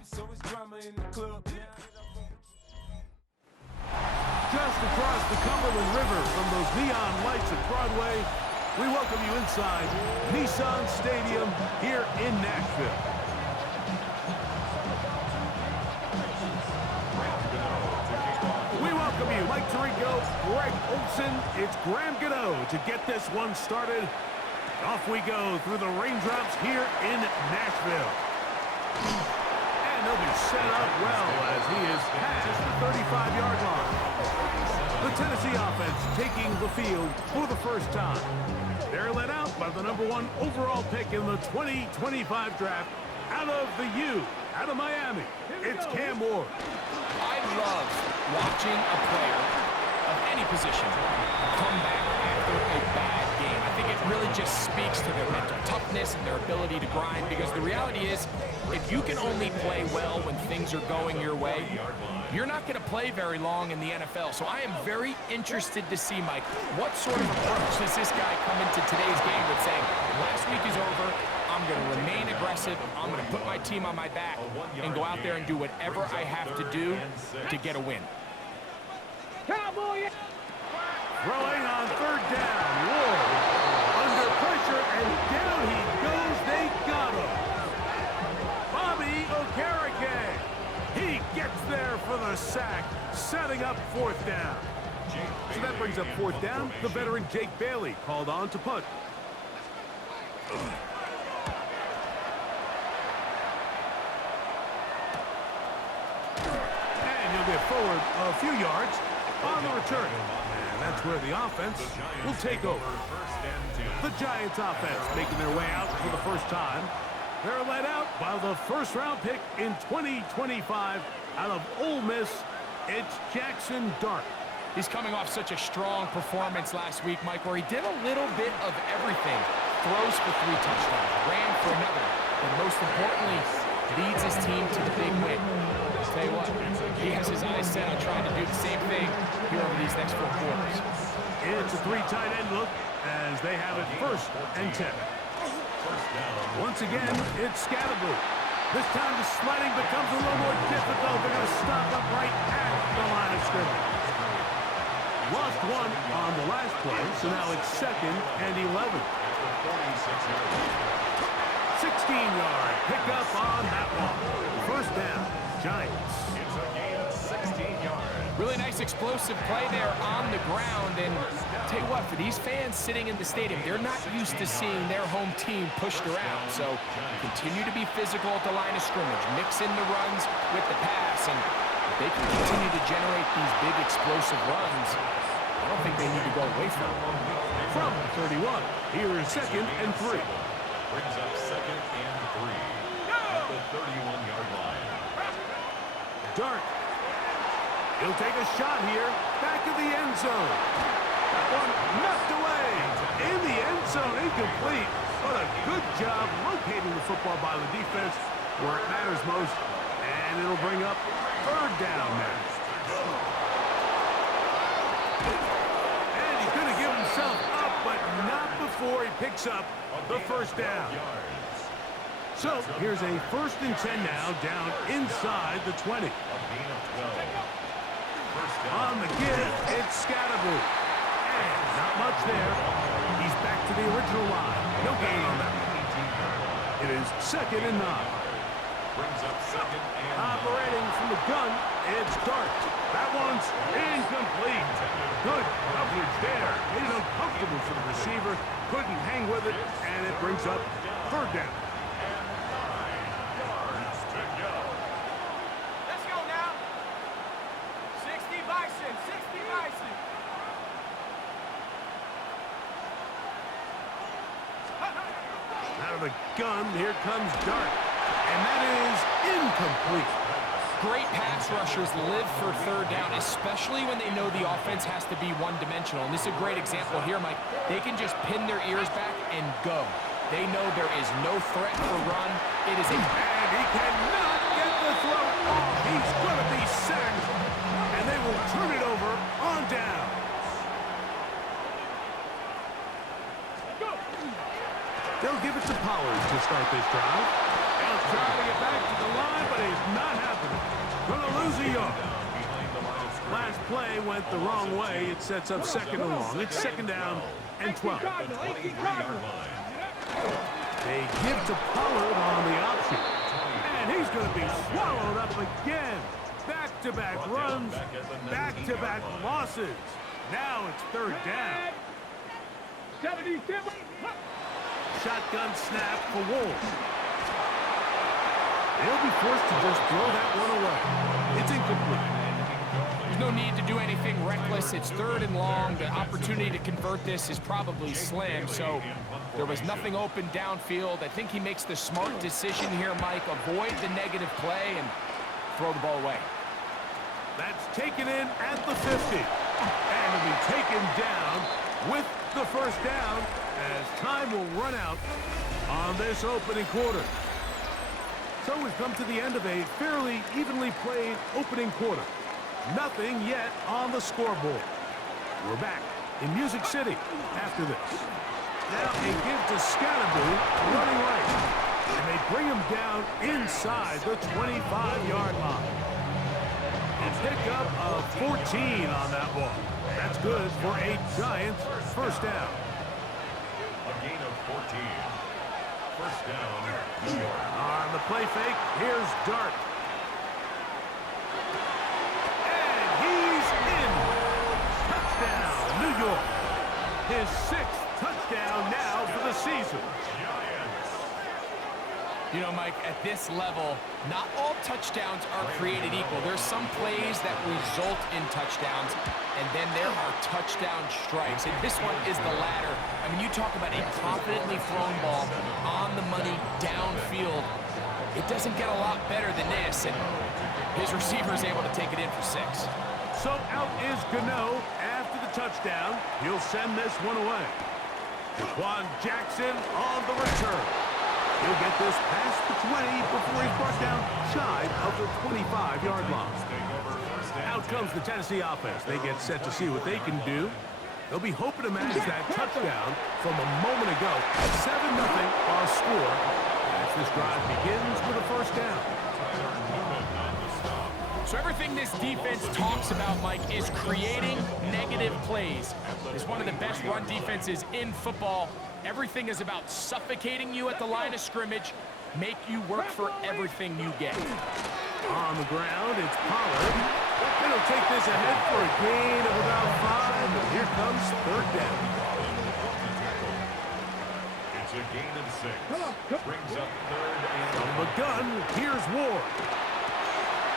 Just across the Cumberland River from those neon lights at Broadway, we welcome you inside Nissan Stadium here in Nashville. We welcome you, Mike Tirico, Greg Olson. It's Graham Gano to get this one started. Off we go through the raindrops here in Nashville. And he'll be set up well as he is past the 35-yard line. The Tennessee offense taking the field for the first time. They're led out by the #1 overall pick in the 2025 draft out of the U, out of Miami. It's Cam Ward. I love watching a player of any position come back after a bad game. I think it really just speaks to their mental toughness and their ability to grind, because the reality is, if you can only play well when things are going your way, you're not going to play very long in the NFL. So I am very interested to see, Mike, what sort of approach does this guy come into today's game with, saying, last week is over, I'm going to remain aggressive, I'm going to put my team on my back and go out there and do whatever I have to do to get a win. Throwing on third down. Ward under pressure, and down he goes. They got him. Bobby Okereke. He gets there for the sack, setting up fourth down. So that brings up fourth down. The veteran Jake Bailey called on to punt. And he'll get forward a few yards on the return. And that's where the offense will take over. The Giants offense making their way out for the first time. They're led out by the first-round pick in 2025 out of Ole Miss. It's Jackson Dart. He's coming off such a strong performance last week, Mike, where he did a little bit of everything. Throws for 3 touchdowns, ran for another, and most importantly, leads his team to the big win. I'll tell you what, he has his eyes set on trying to do the same thing here over these next 4 quarters. It's a 3 tight end look as they have it 1st and 10. Once again, it's Scatterboo. This time the sliding becomes a little more difficult. They're going to stop up right at the line of scrimmage. Lost 1 on the last play, so now it's 2nd and 11. 16-yard pickup on that one. First down, Giants. Really nice explosive play there on the ground, and tell you what, for these fans sitting in the stadium, they're not used to seeing their home team pushed around. So continue to be physical at the line of scrimmage, mix in the runs with the pass, and if they can continue to generate these big explosive runs, I don't think they need to go away from them. From 31, here is 2nd and 3. Brings up 2nd and 3 at the 31-yard line. Dart. He'll take a shot here. Back of the end zone. That one knocked away. In the end zone, incomplete. What a good job locating the football by the defense where it matters most. And it'll bring up 3rd down next. And he's going to give himself up, but not before he picks up the 1st down. So here's a 1st and 10 now, down inside the 20. On the give, it's Scatterboo. And not much there. He's back to the original line. No gain on that one. It is 2nd and 9. Brings up 2nd and 9. Operating from the gun, it's Dart. That one's incomplete. Good coverage there. Made it uncomfortable for the receiver. Couldn't hang with it, and it brings up 3rd down. The gun, here comes Dart, and that is incomplete. Great pass rushers live for 3rd down, especially when they know the offense has to be one-dimensional. And this is a great example here, Mike. They can just pin their ears back and go. They know there is no threat for run. It is a... And he cannot get the throw off. He's going to be sacked, and they will turn it over on down. They'll give it to Pollard to start this drive. They'll try to get back to the line, but he's play went the wrong way. It sets up second and long. It's second down and 12. They give to Pollard on the option. And he's going to be swallowed up again. Back-to-back runs, back-to-back losses. Now it's third down. Shotgun snap for Wolves. They'll be forced to just throw that one away. It's incomplete. There's no need to do anything reckless. It's third and long. The opportunity to convert this is probably slim, so there was nothing open downfield. I think he makes the smart decision here, Mike. Avoid the negative play and throw the ball away. That's taken in at the 50. And it'll be taken down with the first down as time will run out on this opening quarter. So we've come to the end of a fairly evenly played opening quarter. Nothing yet on the scoreboard. We're back in Music City after this. Now a give to Scatterboo running right. And they bring him down inside the 25-yard line. And pick up a 14 on that ball. That's good for a Giants first down. A gain of 14. First down, New York. On the play fake, here's Dart. And he's in. Touchdown, New York. His 6th touchdown now for the season. You know, Mike, at this level, not all touchdowns are created equal. There's some plays that result in touchdowns, and then there are touchdown strikes. And this one is the latter. I mean, you talk about a confidently thrown ball on the money downfield. It doesn't get a lot better than this, and his receiver is able to take it in for 6. So out is Gano after the touchdown. He'll send this one away. Jaquan Jackson on the return. He'll get this past the 20 before he's brought down shy of the 25-yard line. Out comes the Tennessee offense. They get set to see what they can do. They'll be hoping to match that touchdown from a moment ago. 7-0 our score as this drive begins with a first down. So everything this defense talks about, Mike, is creating negative plays. It's one of the best run defenses in football. Everything is about suffocating you at the line of scrimmage, make you work for everything you get. On the ground, it's Pollard. He'll take this ahead for a gain of about 5. And here comes third down. It's a gain of 6. Brings up third and From the gun, here's Ward.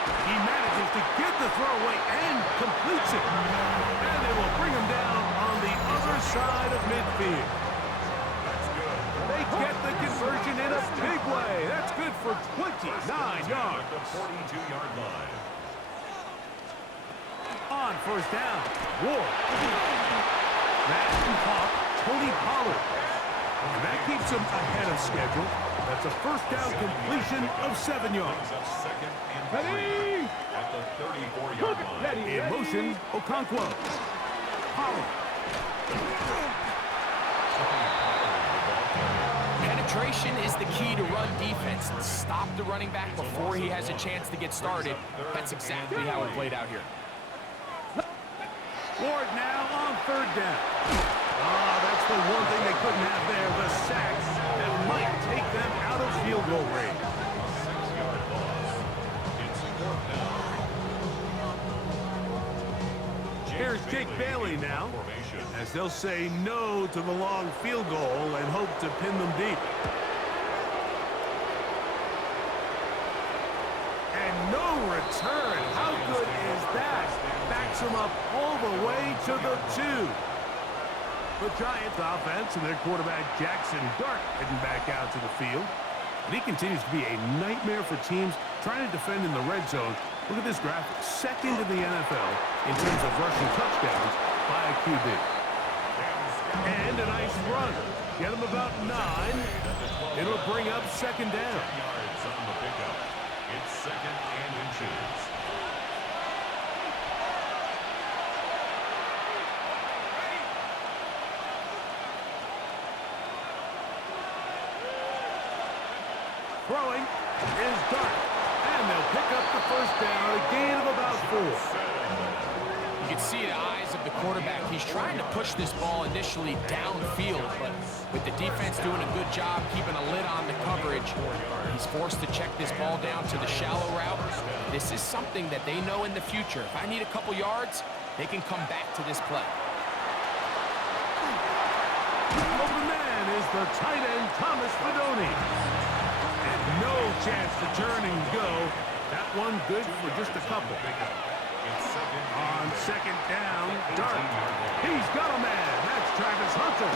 He manages to get the throwaway and completes it. And they will bring him down on the other side of midfield. They get the conversion in a big way. That's good for 29 yards. the 42-yard line. On first down, Ward. Madden caught Tony Pollard. And that keeps him ahead of schedule. That's a first down completion of 7 yards. Brings up second and 3 at the 34-yard line. In motion, Okonkwo. Pollard. Penetration is the key to run defense. Stop the running back before he has a chance to get started. That's exactly how it played out here. Ward now on third down. Oh, that's the one thing they couldn't have there, the sacks that might take them out of field goal range. 6-yard loss. It's fourth down. Here's Jake Bailey now, as they'll say no to the long field goal and hope to pin them deep. And no return. How good is that? Backs him up all the way to the 2. The Giants offense and their quarterback Jackson Dart heading back out to the field. And he continues to be a nightmare for teams trying to defend in the red zone. Look at this graphic. Second in the NFL in terms of rushing touchdowns by a QB. And a nice run. Get him about 9. It'll bring up second down. Yards on the pickup. It's second and inches. Throwing is Dart. And they'll pick up the first down, a gain of about 4. You can see the eyes of the quarterback. He's trying to push this ball initially downfield, but with the defense doing a good job keeping a lid on the coverage, he's forced to check this ball down to the shallow route. This is something that they know in the future. If I need a couple yards, they can come back to this play. Open man is the tight end, Thomas Fedoni. And no chance to turn and go. That one good for just a couple. On second down, Dart. He's got a man. That's Travis Hunter.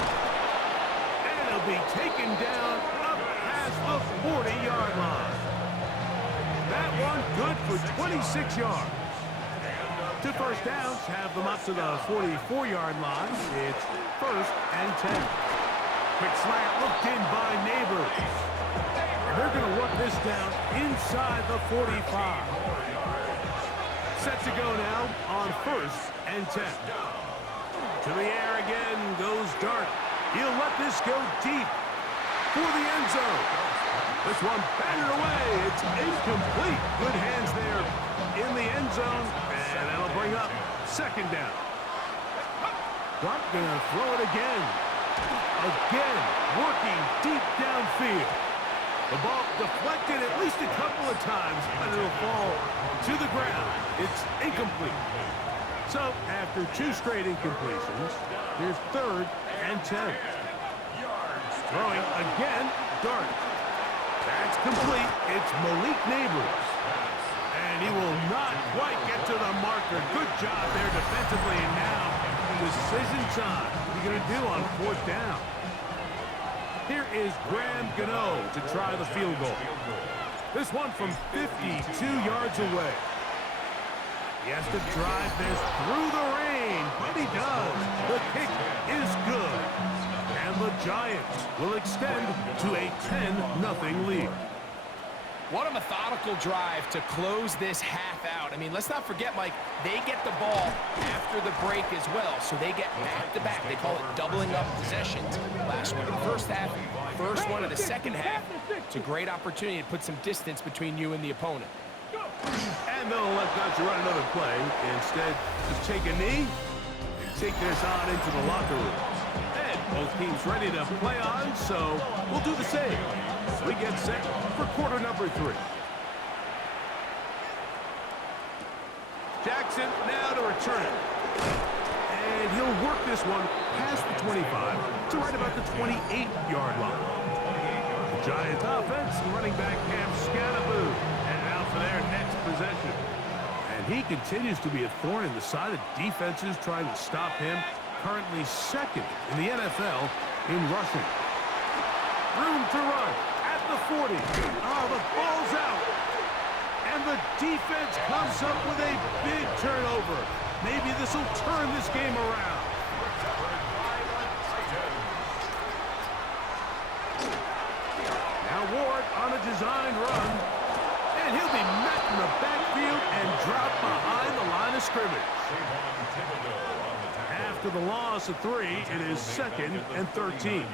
And he'll be taken down up past the 40-yard line. That one good for 26 yards. 2 first downs have them up to the 44-yard line. It's 1st and 10. Quick slant looked in by Neighbors. And they're going to work this down inside the 45. Set to go now on 1st and 10. To the air again goes Dart. He'll let this go deep for the end zone. This one batted away. It's incomplete. Good hands there in the end zone. And that'll bring up 2nd down. Dart gonna throw it again. Again, working deep downfield. The ball deflected at least a couple of times, but it'll fall to the ground. It's incomplete. So, after 2 straight incompletions, here's 3rd and 10. Throwing again, Dart. That's complete. It's Malik Neighbors. And he will not quite get to the marker. Good job there defensively. And now, decision time. What are you going to do on 4th down? Here is Graham Gano to try the field goal. This one from 52 yards away. He has to drive this through the rain, but he does. The kick is good. And the Giants will extend to a 10-0 lead. What a methodical drive to close this half out. I mean, let's not forget, Mike, they get the ball after the break as well, so they get back-to-back. They call it doubling up possessions. Last one in the first half, first one in the second half. It's a great opportunity to put some distance between you and the opponent. And they'll let Dutch run another play. Instead, just take a knee and take this on into the locker room. And both teams ready to play on, so we'll do the same. We get set for quarter number 3. Jackson now to return it. And he'll work this one past the 25 to right about the 28-yard line. The Giants offense, running back Cam Scattaboo, headed out for their next possession. And he continues to be a thorn in the side of defenses trying to stop him. Currently 2nd in the NFL in rushing. Room to run. The 40. Oh, the ball's out. And the defense comes up with a big turnover. Maybe this will turn this game around. Now Ward on a designed run. And he'll be met in the backfield and dropped behind the line of scrimmage. After the loss of 3, it is 2nd and 13.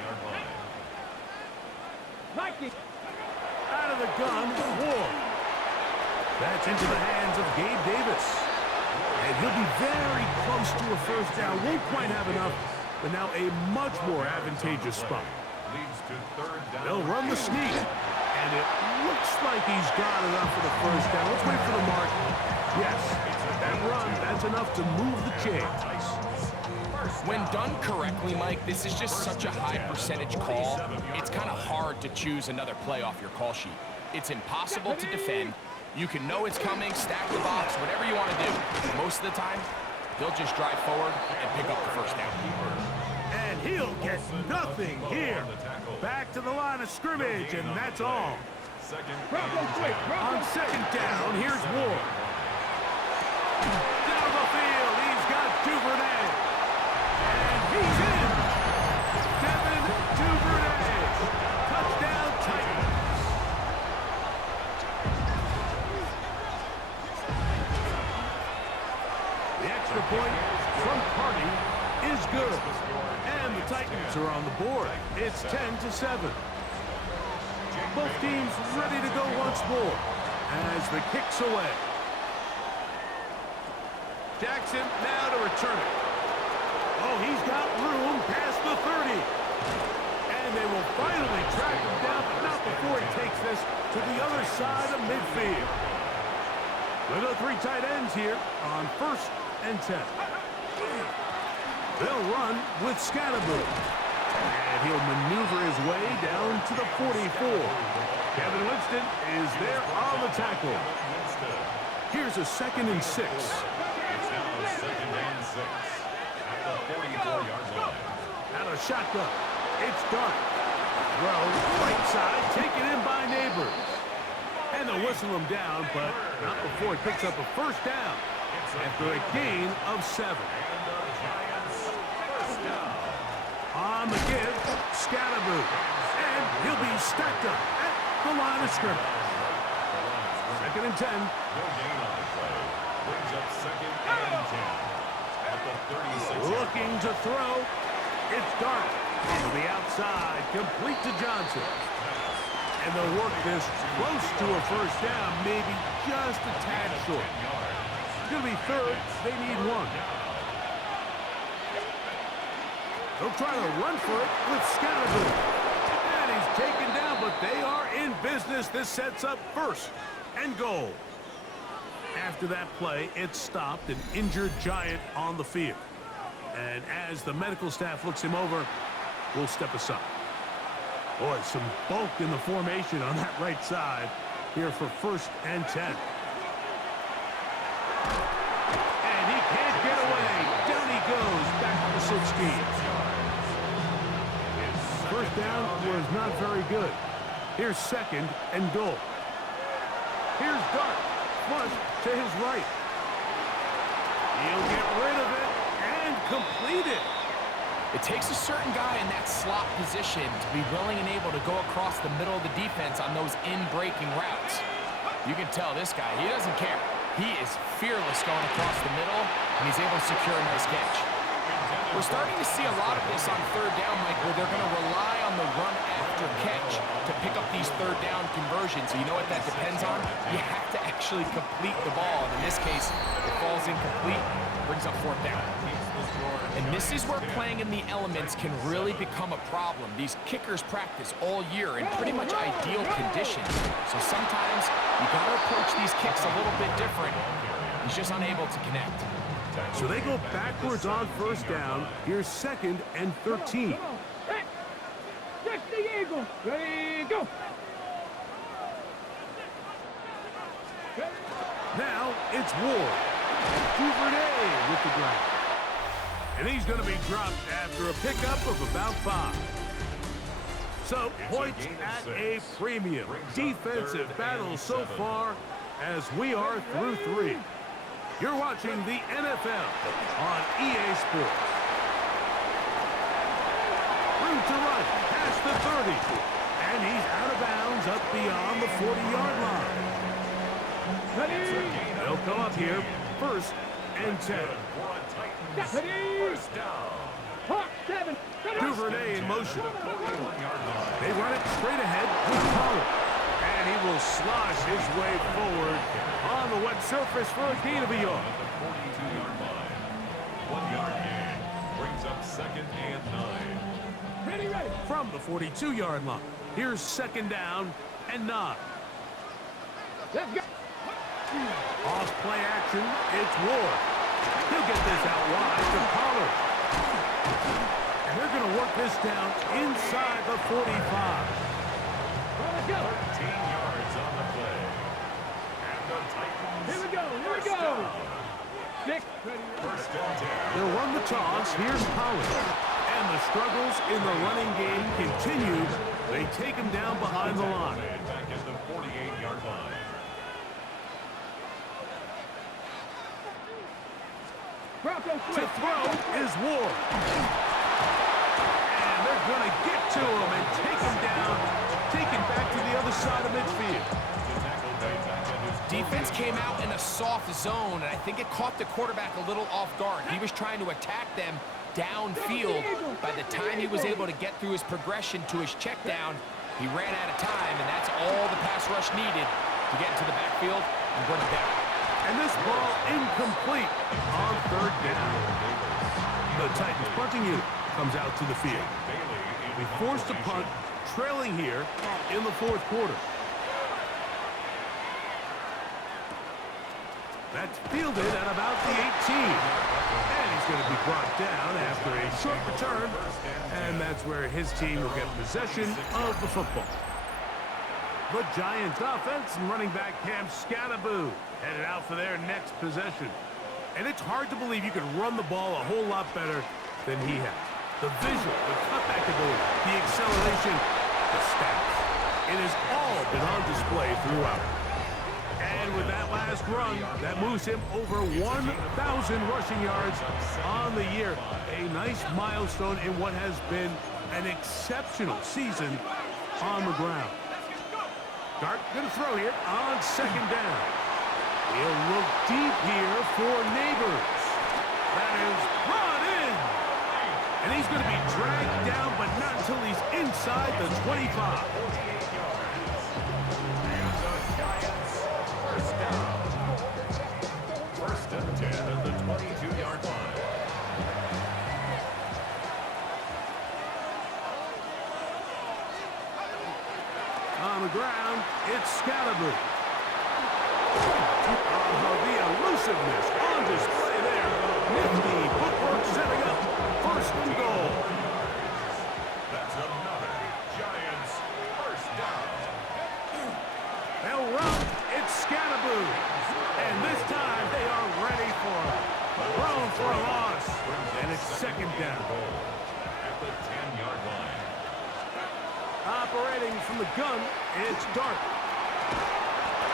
Out of the gun, Ward. That's into the hands of Gabe Davis. And he'll be very close to a first down. Won't quite have enough, but now a much more advantageous spot. They'll run the sneak. And it looks like he's got enough for the first down. Let's wait for the mark. Yes, that run, that's enough to move the chains. When done correctly, Mike, this is just such a high percentage call. It's kind of hard to choose another play off your call sheet. It's impossible to defend. You can know it's coming, stack the box, whatever you want to do. Most of the time, they'll just drive forward and pick up the first down. And he'll get nothing here. Back to the line of scrimmage, and that's all. On 2nd down, here's Ward. Down the field, he's got Duvernay. And he's in. Devin Duvernay. Touchdown Titans. The extra point from Party is good. And the Titans are on the board. It's 10-7. Both teams ready to go once more as the kick's away. Jackson now to return it. Oh, he's got room past the 30. And they will finally track him down, but not before he takes this to the other side of midfield. We'll go 3 tight ends here on 1st and 10. They'll run with Scatterbury. And he'll maneuver his way down to the 44. Kevin Winston is there on the tackle. Here's a 2nd and 6. It's now 2nd and 6 at the 44-yard line. Out of shotgun. It's Dart. Throw right side, taken in by Neighbors. And they'll whistle him down, but not before he picks up a 1st down after a gain of 7. On the give, Scatterbury. And he'll be stacked up at the line of scrimmage. 2nd and 10. No gain on the play. Brings up 2nd and 10 at the 36. Looking to throw. It's Dart. To the outside, complete to Johnson. And they'll work this close to a 1st down, maybe just a tad short. It's going to be 3rd. They need 1. They'll try to run for it with Scatterbury. And he's taken down, but they are in business. This sets up 1st and goal. After that play, it stopped an injured Giant on the field. And as the medical staff looks him over, we'll step aside. Boy, some bulk in the formation on that right side here for 1st and 10. And he can't get away. Down he goes back to the 16. 1st down was not very good. Here's 2nd and goal. Here's Dart. Flush to his right. He'll get rid of it and complete it. It takes a certain guy in that slot position to be willing and able to go across the middle of the defense on those in-breaking routes. You can tell this guy, he doesn't care. He is fearless going across the middle, and he's able to secure a nice catch. We're starting to see a lot of this on 3rd down, Mike, where they're going to rely on the run after catch to pick up these 3rd down conversions. So you know what that depends on? You have to actually complete the ball. And in this case, it falls incomplete, brings up 4th down. And this is where playing in the elements can really become a problem. These kickers practice all year in pretty much ideal conditions. So sometimes you got to approach these kicks a little bit different. He's just unable to connect. So they go backwards on 1st down. Here's 2nd and 13. Check the eagle. Ready, go. Now it's Ward. Duvernay with the grab. And he's going to be dropped after a pickup of about 5. So points at a premium. Defensive battle so far as we are through 3. You're watching the NFL on EA Sports. Room to run past the 30. And he's out of bounds up beyond the 40-yard line. They'll come up here 1st and 10. First down. Hawk 7. Duvernay in motion. They run it straight ahead with Pollard. And he will slosh his way forward on the wet surface for a gain of a yard. At the 42-yard line. 1-yard gain. Brings up 2nd and 9. Ready, ready. From the 42-yard line. Here's 2nd down and 9. Let's go. Off play action, it's Ward. He'll get this out wide to Pollard. And they're going to work this down inside the 45. Let's go. 13 yards on the play. And the Titans. Here we go. Here we First go. down. 6. Ready. 1st and 10. They'll run the toss. Here's Pollard. And the struggles in the running game continue. They take him down behind the line. Back at the 48-yard line. Bronco To switch. throw is Ward. And they're going to get to him and take him down, take him back to the other side of midfield. Defense came out in a soft zone, and I think it caught the quarterback a little off guard. He was trying to attack them downfield. By the time he was able to get through his progression to his check down, he ran out of time, and that's all the pass rush needed to get into the backfield and bring it down. And this ball incomplete on third down. The Titans punting unit comes out to the field. We forced a punt, trailing here in the fourth quarter. That's fielded at about the 18. And he's going to be brought down after a short return. And that's where his team will get possession of the football. The Giants offense and running back Cam Scattaboo headed out for their next possession. And it's hard to believe you can run the ball a whole lot better than he has. The visual, the cutback ability, the acceleration, the stats. It has all been on display throughout. And with that last run, that moves him over 1,000 rushing yards on the year. A nice milestone in what has been an exceptional season on the ground. Dart going to throw here on second down. He'll look deep here for Neighbors. That is brought in. And he's going to be dragged down, but not until he's inside the 25. First and 10 at the 22-yard line. On the ground, it's Scattaboo. The elusiveness on display there. Nifty footwork setting up first and goal. That's another Giants first down. They'll run. It's Scattaboo. And this time they are ready for it. Thrown for a loss. And it's second down. At the 10-yard line. Operating from the gun, it's Dart.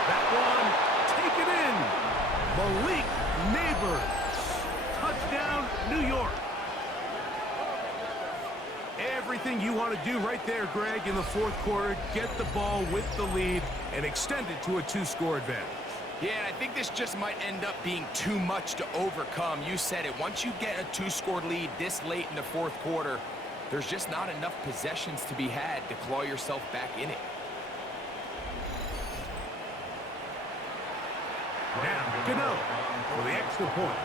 That one taken in. Malik Neighbors. Touchdown, New York. Everything you want to do right there, Greg, in the fourth quarter. Get the ball with the lead and extend it to a two-score advantage. Yeah, and I think this just might end up being too much to overcome. You said it. Once you get a two-score lead this late in the fourth quarter, there's just not enough possessions to be had to claw yourself back in it. Now, Gano for the extra point.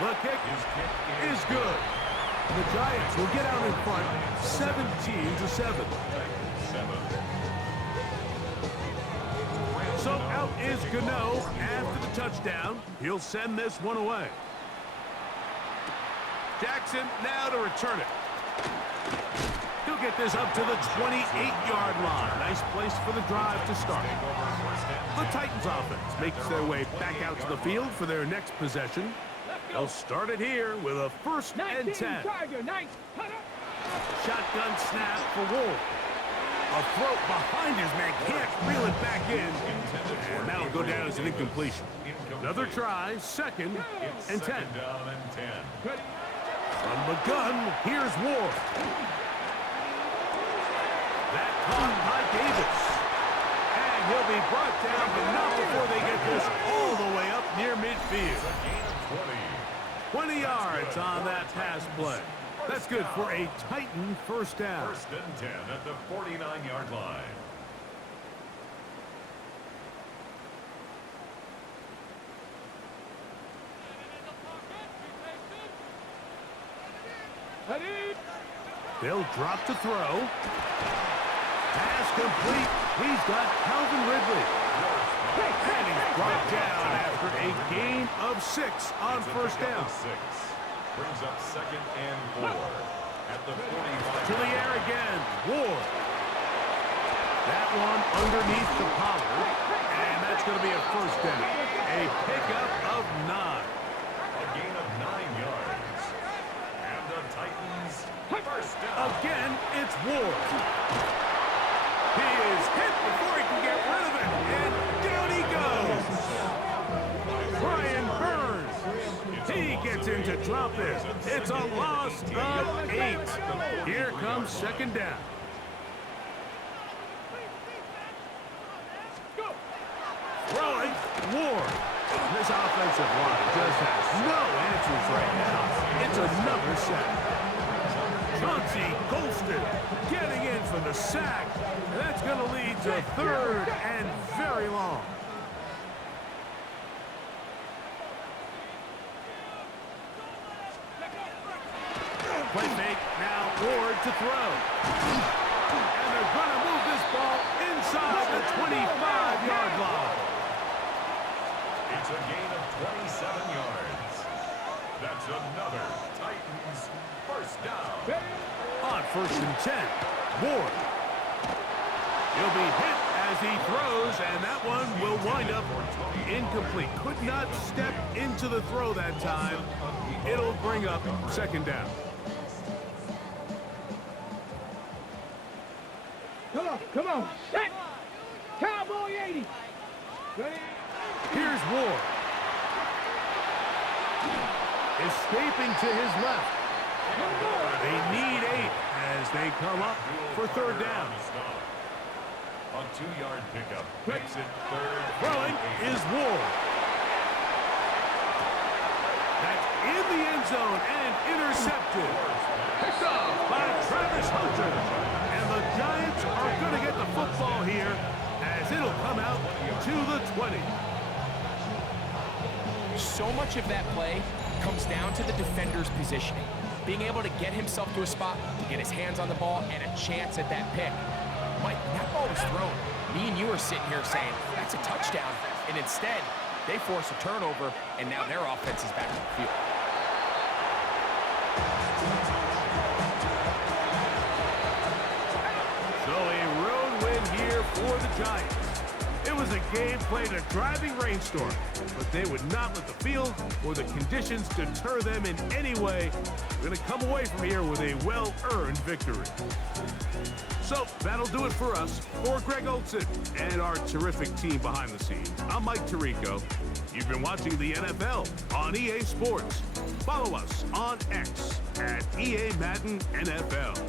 The kick is good. The Giants will get out in front 17-7. So out is Gano after the touchdown. He'll send this one away. Jackson now to return it. He'll get this up to the 28-yard line. Nice place for the drive to start. The Titans offense makes their way back out to the field for their next possession. They'll start it here with a first and 10. Shotgun snap for Wolf. A throw behind his man, can't reel it back in. And that'll go down as an incompletion. Another try, second and 10. Down and 10. From the gun, here's Ward. That caught by Davis. And he'll be brought down, but not before they get this all the way up near midfield. 20 yards on that pass play. That's good for a Titan first down. First and 10 at the 49-yard line. They'll drop to throw. Pass complete. He's got Calvin Ridley. And he's brought down after a gain of 6 on first down. Brings up second and 4 at the 45. To the air again. Ward. That one underneath the Pollard. And that's going to be a first down. A pickup of 9. A gain of 9 yards. And the Titans first down. Again, it's Ward. He is hit before he can get rid of it. And down he goes. Brian Burns. He gets in to drop this. It's a loss of 8. Here comes second down. Throwing, Ward. This offensive line just has no answers right now. It's another sack. Chauncey Golston getting in for the sack. And that's going to lead to third and very very long. Play fake, now Ward to throw. And they're going to move this ball inside the 25-yard line. It's a gain of 27 yards. That's another Titans first down. On 1st and 10, Ward. He'll be hit as he throws, and that one will wind up incomplete. Could not step into the throw that time. It'll bring up 2nd down. Come on. Set. Cowboy 80. Ready? Here's Ward. Escaping to his left. They need 8 as they come up for 3rd down. A 2-yard pickup makes it 3rd. Throwing is Ward. That's in the end zone and intercepted. Picked off by Travis Hunter. And the Giants are going to get the football here as it'll come out to the 20. So much of that play comes down to the defender's positioning. Being able to get himself to a spot, to get his hands on the ball, and a chance at that pick. Mike, when that ball was thrown, me and you are sitting here saying, that's a touchdown. And instead, they force a turnover, and now their offense is back on the field. So a road win here for the Giants. It was a game played in a driving rainstorm, but they would not let the field or the conditions deter them in any way. We're going to come away from here with a well-earned victory. So that'll do it for us. For Greg Olsen and our terrific team behind the scenes, I'm Mike Tirico. You've been watching the NFL on EA Sports. Follow us on X at EA Madden NFL.